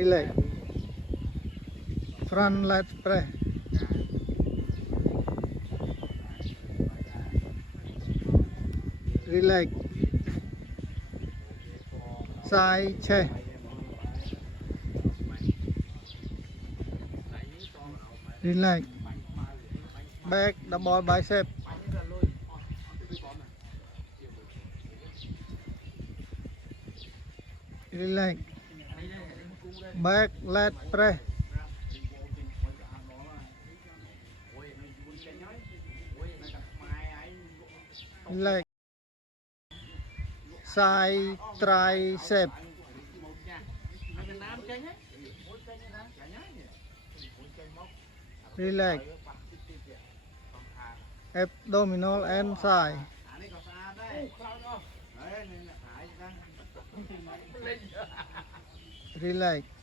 relax front leg press relax side chest relax back double bicep relax back leg press relax side tricep relax abdominal and side relax